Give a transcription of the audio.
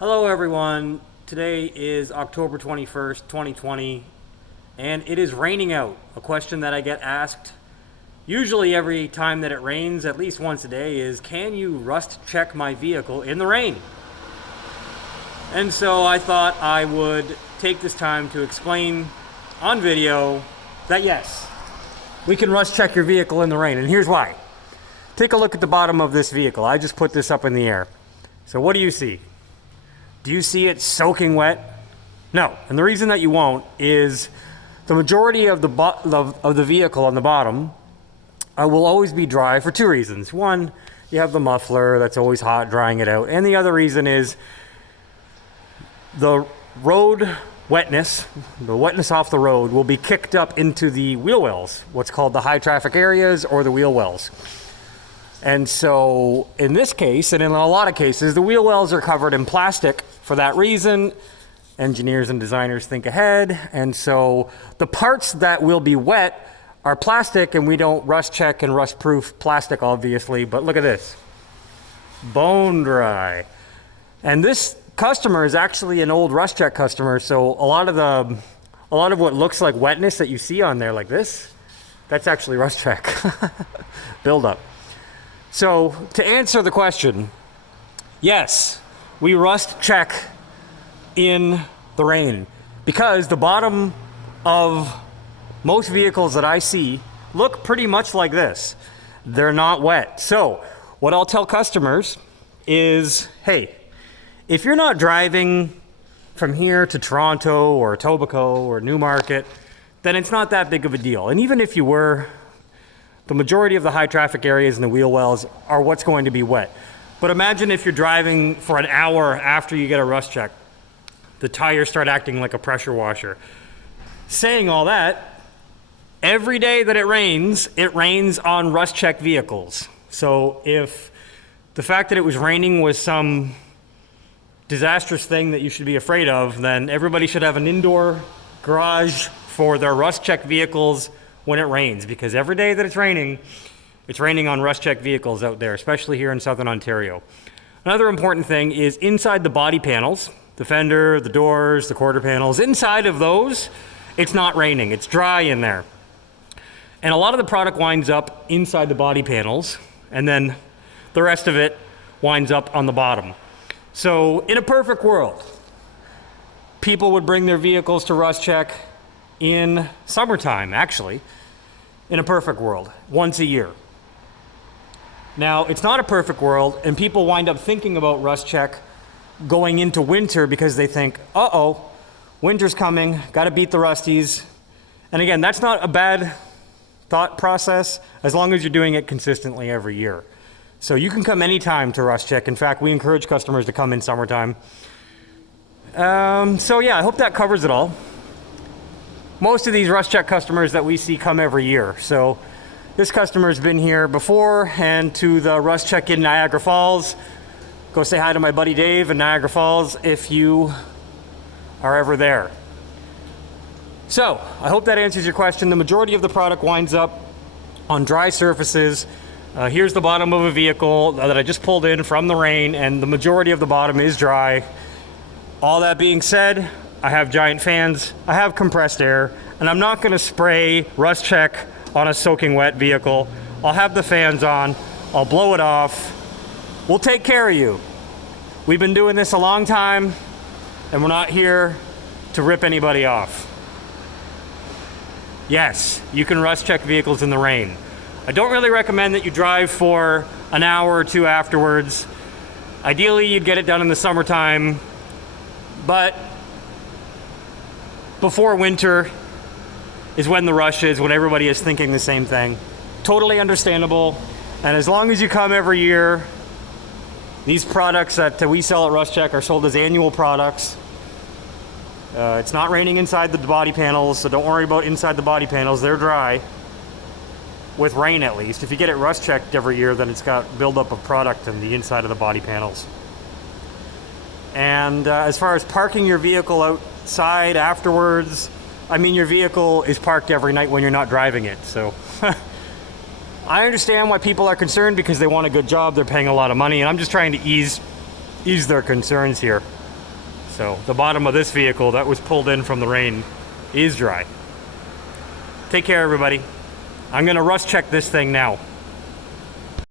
Hello everyone, today is October 21st, 2020, and it is raining out. A question that I get asked usually every time that it rains, at least once a day, is can you rust check my vehicle in the rain? And so I thought I would take this time to explain on video that yes, we can rust check your vehicle in the rain, and here's why. Take a look at the bottom of this vehicle. I just put this up in the air. So what do you see? Do you see it soaking wet? No, and the reason that you won't is the majority of the vehicle on the bottom will always be dry for two reasons. One, you have the muffler that's always hot, drying it out, and the other reason is the road wetness, the wetness off the road will be kicked up into the wheel wells, what's called the high traffic areas or the wheel wells. And so in this case, and in a lot of cases, the wheel wells are covered in plastic for that reason. Engineers and designers think ahead. And so the parts that will be wet are plastic, and we don't rust check and rust proof plastic, obviously. But look at this, bone dry. And this customer is actually an old rust check customer. So a lot of what looks like wetness that you see on there like this, that's actually rust check buildup. So to answer the question, yes, we rust check in the rain because the bottom of most vehicles that I see look pretty much like this. They're not wet. So what I'll tell customers is, hey, if you're not driving from here to Toronto or Etobicoke or Newmarket, then it's not that big of a deal. And even if you were, the majority of the high traffic areas and the wheel wells are what's going to be wet. But imagine if you're driving for an hour after you get a rust check, the tires start acting like a pressure washer. Saying all that, every day that it rains on rust check vehicles. So if the fact that it was raining was some disastrous thing that you should be afraid of, then everybody should have an indoor garage for their rust check vehicles when it rains, because every day that it's raining on rust check vehicles out there, especially here in Southern Ontario. Another important thing is inside the body panels, the fender, the doors, the quarter panels, inside of those, it's not raining, it's dry in there. And a lot of the product winds up inside the body panels, and then the rest of it winds up on the bottom. So in a perfect world, people would bring their vehicles to rust check in summertime, actually, in a perfect world, once a year. Now, it's not a perfect world, and people wind up thinking about rust check going into winter because they think, uh-oh, winter's coming, gotta beat the rusties. And again, that's not a bad thought process as long as you're doing it consistently every year. So you can come anytime to rust check. In fact, we encourage customers to come in summertime. So yeah, I hope that covers it all. Most of these rust check customers that we see come every year. So this customer's been here before, and to the rust check in Niagara Falls, go say hi to my buddy Dave in Niagara Falls if you are ever there. So I hope that answers your question. The majority of the product winds up on dry surfaces. Here's the bottom of a vehicle that I just pulled in from the rain, and the majority of the bottom is dry. All that being said, I have giant fans, I have compressed air, and I'm not gonna spray rust check on a soaking wet vehicle. I'll have the fans on, I'll blow it off. We'll take care of you. We've been doing this a long time, and we're not here to rip anybody off. Yes, you can rust check vehicles in the rain. I don't really recommend that you drive for an hour or two afterwards. Ideally, you'd get it done in the summertime, but before winter is when the rush is, when everybody is thinking the same thing. Totally understandable. And as long as you come every year, these products that we sell at Rust Check are sold as annual products. It's not raining inside the body panels, so don't worry about inside the body panels. They're dry, with rain at least. If you get it rust checked every year, then it's got buildup of product in the inside of the body panels. And as far as parking your vehicle outside afterwards, I mean, your vehicle is parked every night when you're not driving it. So I understand why people are concerned because they want a good job, they're paying a lot of money, and I'm just trying to ease their concerns here. So the bottom of this vehicle that was pulled in from the rain is dry. Take care, everybody. I'm gonna rust check this thing now.